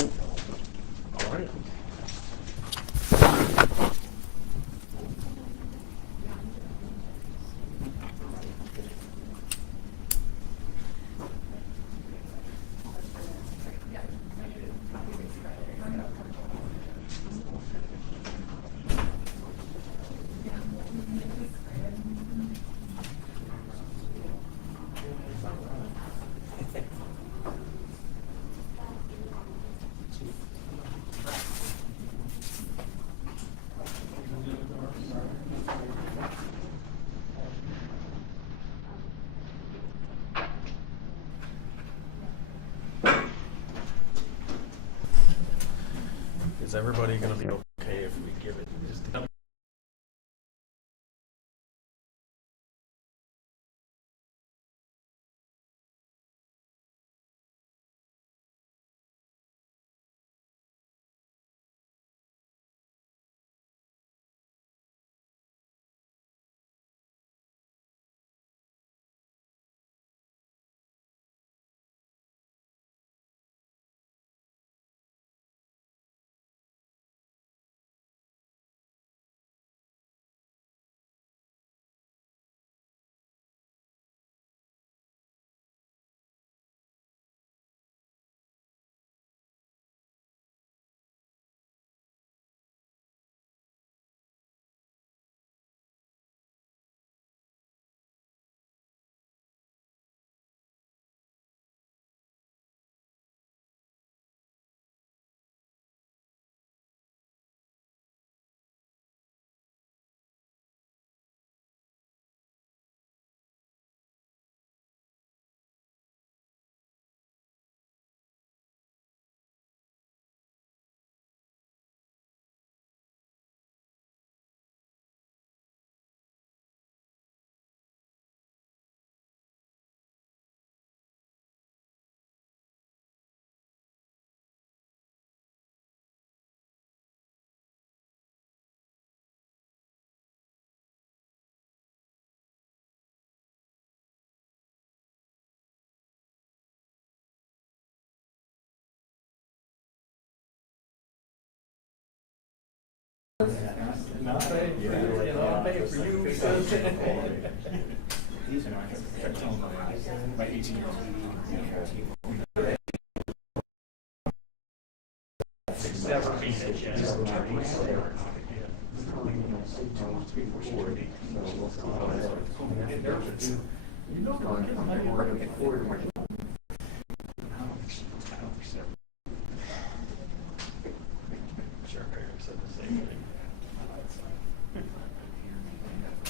soon. All right. Is everybody going to be okay if we give it just a Sure, Eric said the same thing.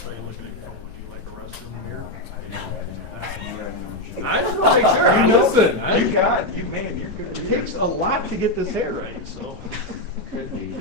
Are you looking at, would you like a restroom here? I just want to make sure. You know, Listen, you got, you man, you're good. it takes a lot to get this hair right, so. Could be.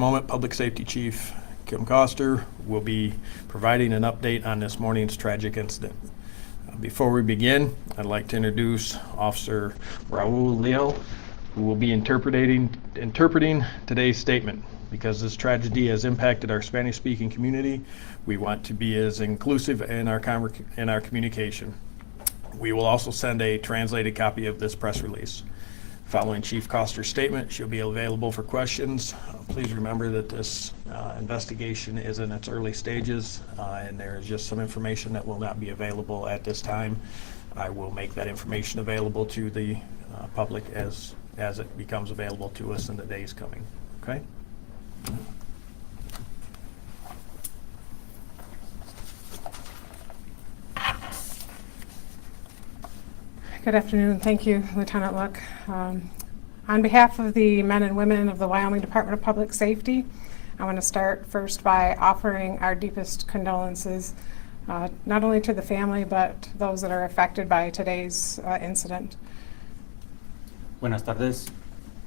moment, Public Safety Chief Kim Coster will be providing an update on this morning's tragic incident. Before we begin, I'd like to introduce Officer Raul Leo, who will be interpreting today's statement. Because this tragedy has impacted our Spanish-speaking community, we want to be as inclusive in our communication. We will also send a translated copy of this press release. Following Chief Coster's statement, she'll be available for questions. Please remember that this investigation is in its early stages, and there is just some information that will not be available at this time. I will make that information available to the public as it becomes available to us in the days coming. Okay? Good afternoon. Thank you, Lieutenant Look. On behalf of the men and women of the Wyoming Department of Public Safety, I want to start first by offering our deepest condolences, not only to the family, but those that are affected by today's incident. Buenas tardes,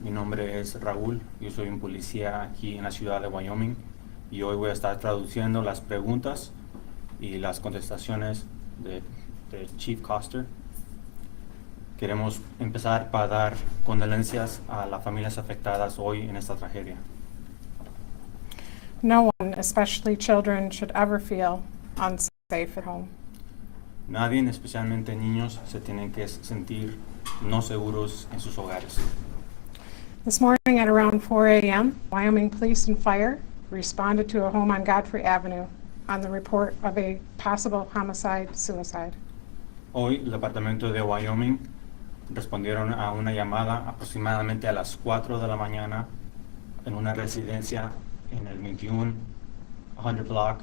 mi nombre es Raúl, yo soy un policía aquí en la ciudad de Wyoming y hoy voy a estar traduciendo las preguntas y las contestaciones de Chief Coster. Queremos empezar para dar condolencias a las familias afectadas hoy en esta tragedia. No one, especially children, should ever feel unsafe at home. Nadie, especialmente niños, se tienen que sentir no seguros en sus hogares. This morning at around 4 a.m., Wyoming Police and Fire responded to a home on Godfrey Avenue on the report of a possible homicide-suicide. Hoy, el departamento de Wyoming respondieron a una llamada aproximadamente a las 4 de la mañana en una residencia en el 2100 block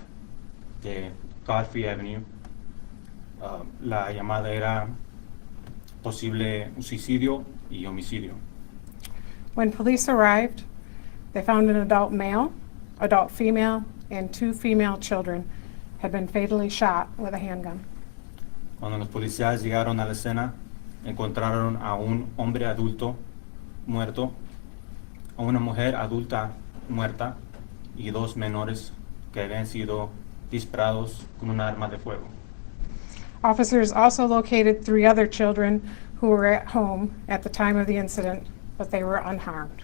de Godfrey Avenue. La llamada era posible suicidio y homicidio. When police arrived, they found an adult male, adult female, and 2 female children had been fatally shot with a handgun. Cuando los policías llegaron a la escena, encontraron a un hombre adulto muerto, a una mujer adulta muerta y 2 menores que habían sido disparados con un arma de fuego. Officers also located 3 other children who were at home at the time of the incident, but they were unharmed.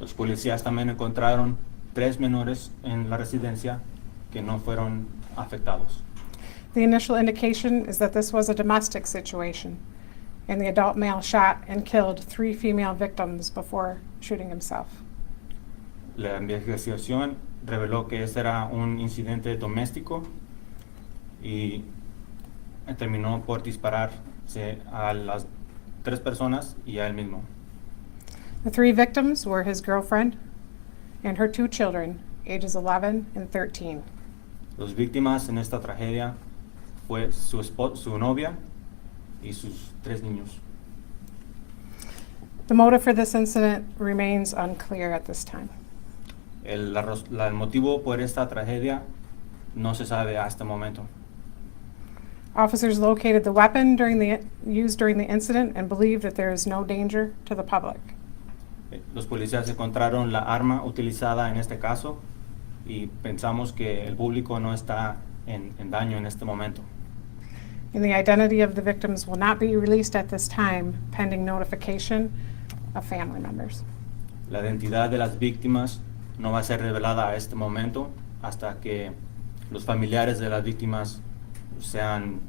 Los policías también encontraron 3 menores en la residencia que no fueron afectados. The initial indication is that this was a domestic situation, and the adult male shot and killed 3 female victims before shooting himself. La investigación reveló que este era un incidente doméstico y terminó por dispararse a las 3 personas y a él mismo. The 3 victims were his girlfriend and her 2 children, ages 11 and 13. Las víctimas en esta tragedia fue su novia y sus 3 niños. The motive for this incident remains unclear at this time. El motivo por esta tragedia no se sabe hasta el momento. Officers located the weapon used during the incident and believe that there is no danger to the public. Los policías encontraron la arma utilizada en este caso y pensamos que el público no está en daño en este momento. And the identity of the victims will not be released at this time, pending notification of family members. La identidad de las víctimas no va a ser revelada a este momento hasta que los familiares de las víctimas sean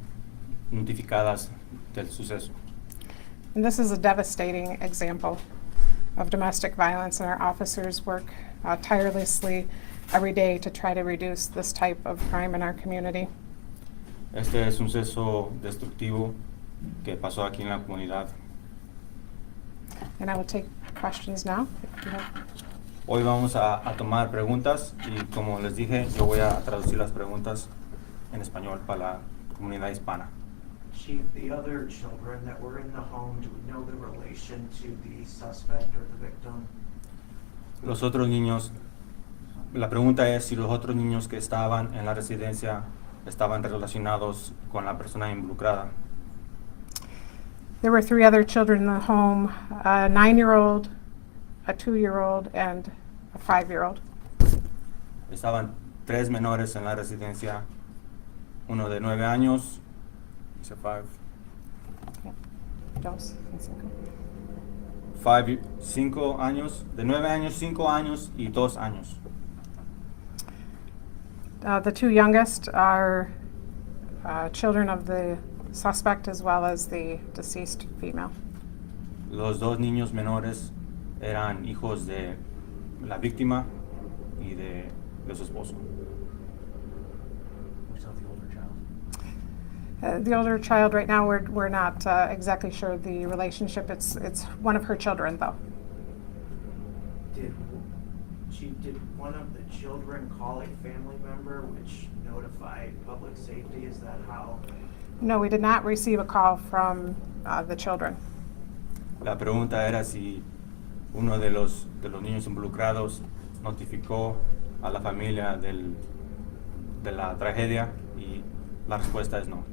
notificadas del suceso. And this is a devastating example of domestic violence, and our officers work tirelessly every day to try to reduce this type of crime in our community. Este es un suceso destructivo que pasó aquí en la comunidad. And I will take questions now. If you have. Hoy vamos a tomar preguntas y como les dije, yo voy a traducir las preguntas en español para la comunidad hispana. Chief, the other children that were in the home, do we know the relation to the suspect or the victim? Los otros niños, la pregunta es si los otros niños que estaban en la residencia estaban relacionados con la persona involucrada. There were 3 other children in the home, a 9-year-old, a 2-year-old, and a 5-year-old. Estaban 3 menores en la residencia, uno de 9 años, dice 5 años, de 9 años, 5 años y 2 años. The two youngest are children of the suspect as well as the deceased female. Los 2 niños menores eran hijos de la víctima y de su esposo. Who's the older child? The older child, right now, we're not exactly sure the relationship. It's one of her children, though. Did one of the children call a family member which notified public safety? Is that how? No, we did not receive a call from the children. La pregunta era si uno de los niños involucrados notificó a la familia de la tragedia y la respuesta es no.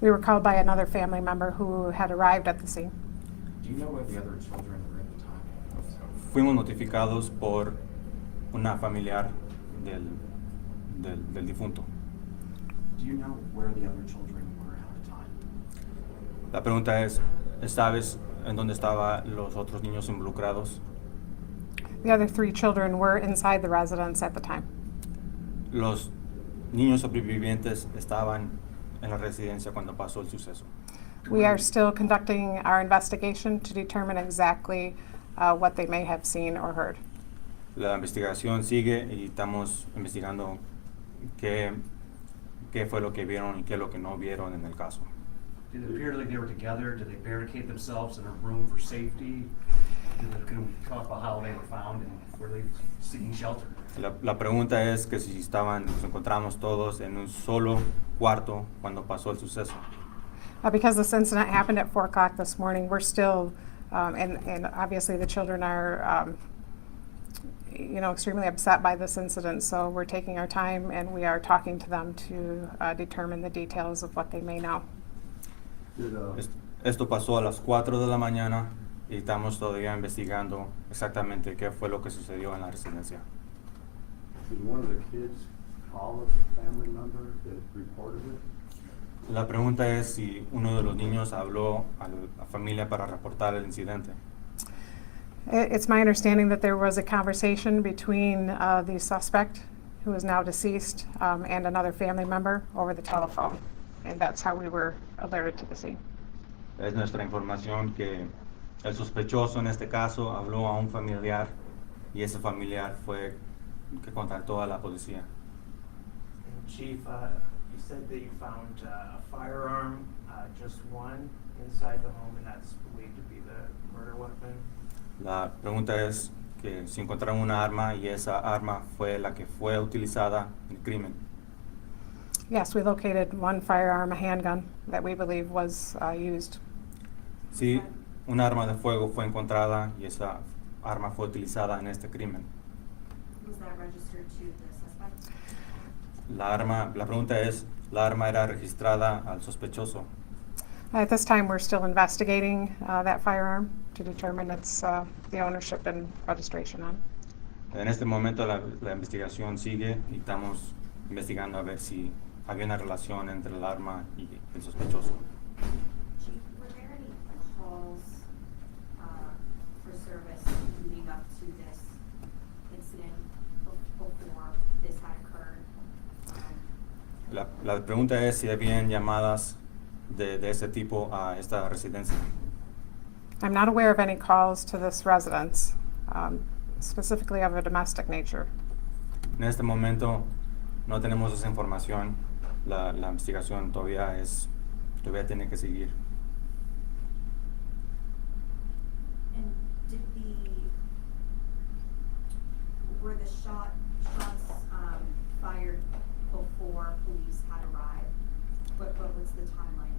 We were called by another family member who had arrived at the scene. Do you know if the other children were at the time? Fuimos notificados por una familiar del difunto. Do you know where the other children were at the time? La pregunta es, ¿sabes en dónde estaban los otros niños involucrados? The other 3 children were inside the residence at the time. Los niños sobrevivientes estaban en la residencia cuando pasó el suceso. We are still conducting our investigation to determine exactly what they may have seen or heard. La investigación sigue y estamos investigando qué fue lo que vieron y qué es lo que no vieron en el caso. Did it appear like they were together? Did they barricade themselves in a room for safety? Can we talk about how they were found and were they seeking shelter? La pregunta es que si nos encontramos todos en un solo cuarto cuando pasó el suceso. Because this incident happened at 4 o'clock this morning, we're still, and obviously the children are, extremely upset by this incident. So we're taking our time and we are talking to them to determine the details of what they may know. Esto pasó a las 4 de la mañana y estamos todavía investigando exactamente qué fue lo que sucedió en la residencia. Did one of the kids call a family member that reported it? La pregunta es si uno de los niños habló a la familia para reportar el incidente. It's my understanding that there was a conversation between the suspect, who is now deceased, and another family member over the telephone. And that's how we were alerted to the scene. Es nuestra información que el sospechoso en este caso habló a un familiar y ese familiar fue que contactó a la policía. And Chief, you said that you found a firearm, just one, inside the home, and that's believed to be the murder weapon? La pregunta es que si encontraron una arma y esa arma fue la que fue utilizada en el crimen. Yes, we located one firearm, a handgun, that we believe was used. Sí, un arma de fuego fue encontrada y esa arma fue utilizada en este crimen. Was that registered to the suspect? La pregunta es, ¿la arma era registrada al sospechoso? At this time, we're still investigating that firearm to determine its the ownership and registration on it. En este momento la investigación sigue y estamos investigando a ver si había una relación entre el arma y el sospechoso. Chief, were there any calls for service leading up to this incident before this had occurred? La pregunta es si habían llamadas de ese tipo a esta residencia. I'm not aware of any calls to this residence, specifically of a domestic nature. En este momento no tenemos esa información. La investigación todavía tiene que seguir. And were the shots fired before police had arrived? What was the timeline?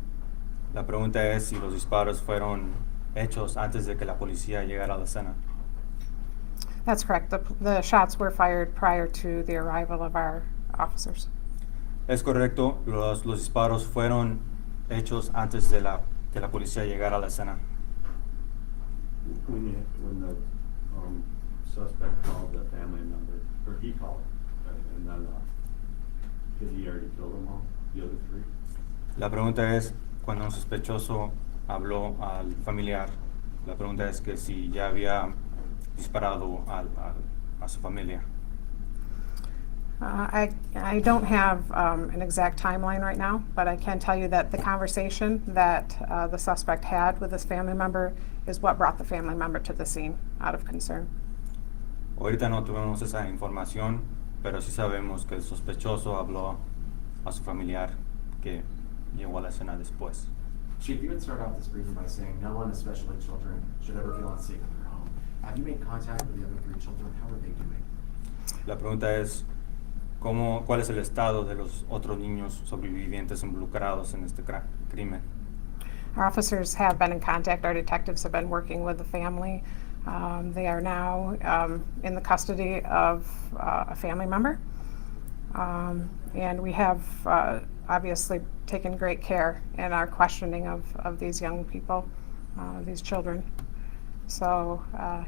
La pregunta es si los disparos fueron hechos antes de que la policía llegara a la escena. That's correct. The shots were fired prior to the arrival of our officers. Es correcto, los disparos fueron hechos antes de que la policía llegara a la escena. When the suspect called the family member, he called, and then, did he already kill them all, the other three? La pregunta es, cuando un sospechoso habló al familiar, la pregunta es que si ya había disparado a su familia. I don't have an exact timeline right now, but I can tell you that the conversation that the suspect had with his family member is what brought the family member to the scene out of concern. Ahorita no tuvimos esa información, pero sí sabemos que el sospechoso habló a su familiar que llegó a la escena después. Chief, you would start off this briefing by saying no one, especially children, should ever feel unsafe in their home. Have you made contact with the other 3 children? How are they doing? La pregunta es, ¿cuál es el estado de los otros niños sobrevivientes involucrados en este crimen? Our officers have been in contact. Our detectives have been working with the family. They are now in the custody of a family member. And we have obviously taken great care in our questioning of these young people, these children. So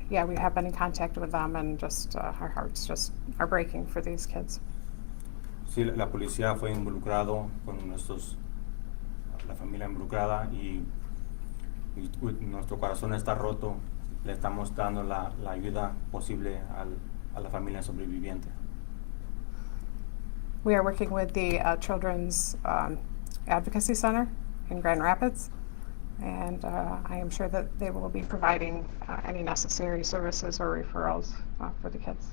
yeah, we have been in contact with them, and just our hearts just are breaking for these kids. Sí, la policía fue involucrado con la familia involucrada y nuestro corazón está roto. Le estamos dando la ayuda posible a la familia sobreviviente. We are working with the Children's Advocacy Center in Grand Rapids, and I am sure that they will be providing any necessary services or referrals for the kids.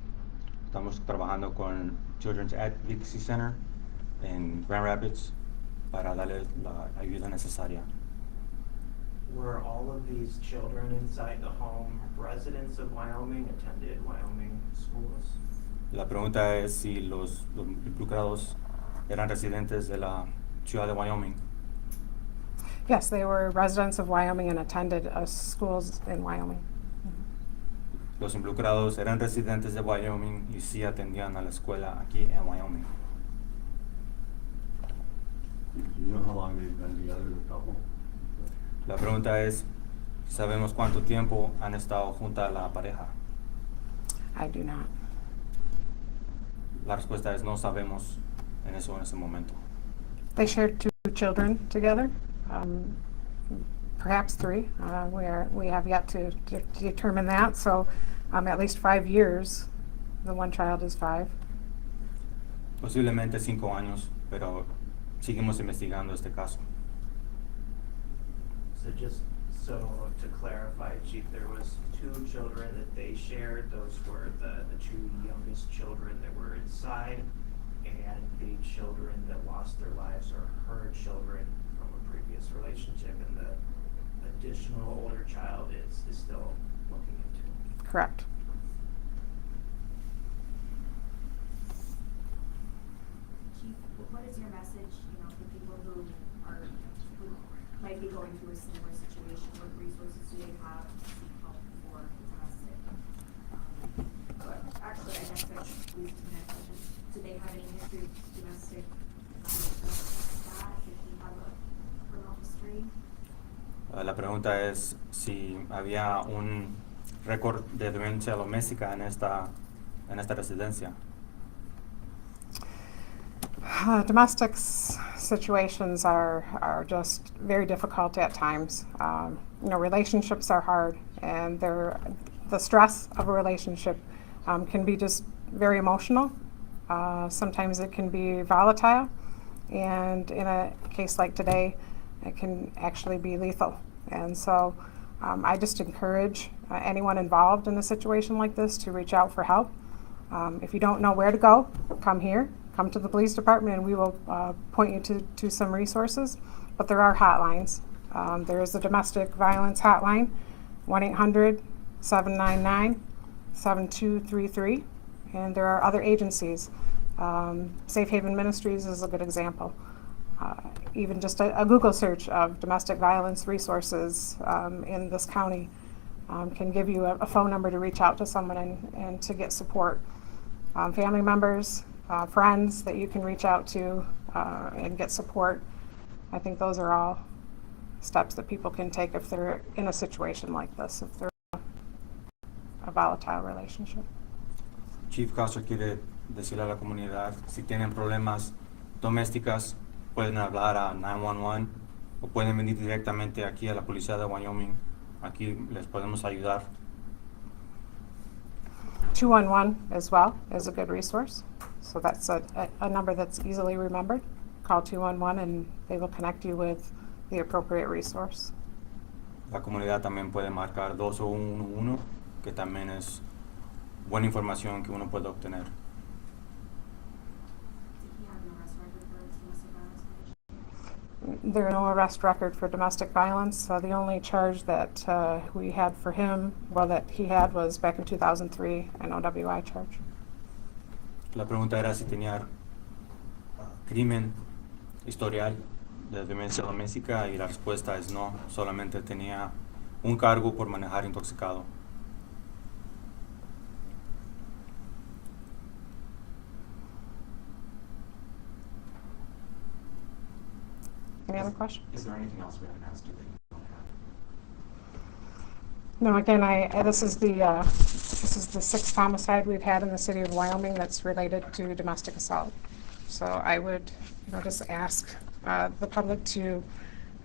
Estamos trabajando con Children's Advocacy Center en Grand Rapids para darles la ayuda necesaria. Were all of these children inside the home residents of Wyoming, attended Wyoming schools? La pregunta es si los involucrados eran residentes de la ciudad de Wyoming. Yes, they were residents of Wyoming and attended schools in Wyoming. Los involucrados eran residentes de Wyoming y sí atendían a la escuela aquí en Wyoming. Do you know how long they've been together, the couple? La pregunta es, ¿sabemos cuánto tiempo han estado junta la pareja? I do not. La respuesta es no sabemos en ese momento. They shared 2 children together, perhaps 3. We have yet to determine that. So at least 5 years. The one child is 5. Posiblemente 5 años, pero seguimos investigando este caso. So just so to clarify, Chief, there was 2 children that they shared. Those were the 2 youngest children that were inside, and the children that lost their lives are her children from a previous relationship, and the additional older child is still looking into. Correct. Chief, what is your message, for people who might be going through a similar situation? What resources do they have to seek help for domestic? Actually, I guess that leads to the next question. Do they have any history of domestic violence like that? Did he have a criminal history? La pregunta es si había un récord de violencia doméstica en esta residencia. Domestic situations are just very difficult at times. Relationships are hard, and the stress of a relationship can be just very emotional. Sometimes it can be volatile, and in a case like today, it can actually be lethal. And so I just encourage anyone involved in a situation like this to reach out for help. If you don't know where to go, come here. Come to the police department, and we will point you to some resources. But there are hotlines. There is the domestic violence hotline, 1-800-799-7233. And there are other agencies. Safe Haven Ministries is a good example. Even just a Google search of domestic violence resources in this county can give you a phone number to reach out to someone and to get support. Family members, friends that you can reach out to and get support. I think those are all steps that people can take if they're in a situation like this, if they're in a volatile relationship. Chief Coster quiere decirle a la comunidad, si tienen problemas domésticas, pueden hablar a 911 o pueden venir directamente aquí a la policía de Wyoming. Aquí les podemos ayudar. 211 as well is a good resource. So that's a number that's easily remembered. Call 211 and they will connect you with the appropriate resource. La comunidad también puede marcar 211, que también es buena información que uno puede obtener. Did he have an arrest record for domestic violence? There are no arrest record for domestic violence. The only charge that we had for him, that he had was back in 2003, an OWI charge. La pregunta era si tenía crimen, historial de violencia doméstica y la respuesta es no, solamente tenía un cargo por manejar intoxicado. Any other questions? Is there anything else we haven't asked you that you don't have? No, again, this is the 6th homicide we've had in the city of Wyoming that's related to domestic assault. So I would, just ask the public to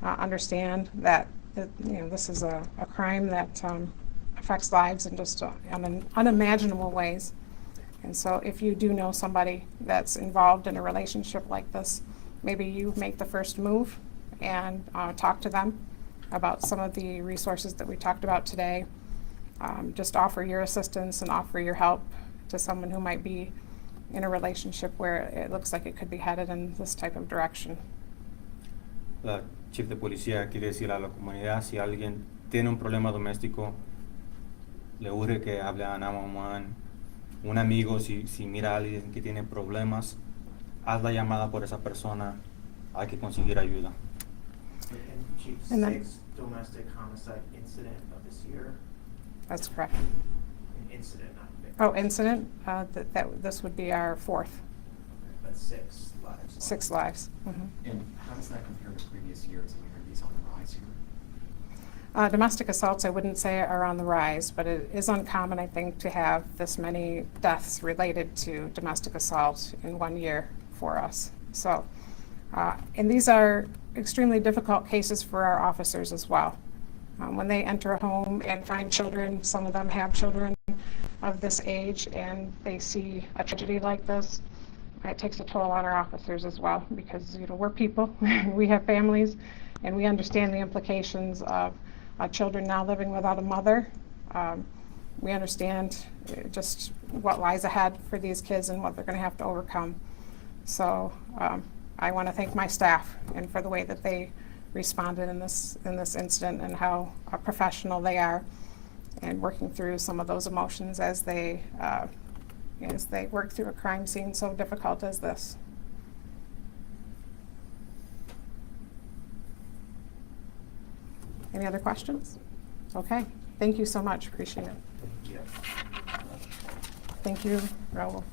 understand that this is a crime that affects lives in just unimaginable ways. And so if you do know somebody that's involved in a relationship like this, maybe you make the first move and talk to them about some of the resources that we talked about today. Just offer your assistance and offer your help to someone who might be in a relationship where it looks like it could be headed in this type of direction. La chief de policía quiere decir a la comunidad, si alguien tiene un problema doméstico, le urge que hable a 911. Un amigo, si mira a alguien que tiene problemas, haz la llamada por esa persona, hay que conseguir ayuda. And Chief, And then- 6th domestic homicide incident of this year, That's correct. an incident, not victim. Oh, incident, this would be our 4th, But 6 lives. 6 lives. Mhm. And how does that compare to previous years? I mean, are these on the rise here? Domestic assaults, I wouldn't say are on the rise, but it is uncommon, I think, to have this many deaths related to domestic assault in one year for us. So, and these are extremely difficult cases for our officers as well. When they enter a home and find children, some of them have children of this age, and they see a tragedy like this, it takes a toll on our officers as well, because we're people, we have families, and we understand the implications of children now living without a mother. We understand just what lies ahead for these kids and what they're going to have to overcome. So I want to thank my staff and for the way that they responded in this incident and how professional they are and working through some of those emotions as they work through a crime scene so difficult as this. Any other questions? Okay, thank you so much, appreciate it. Yeah. Thank you, Raul.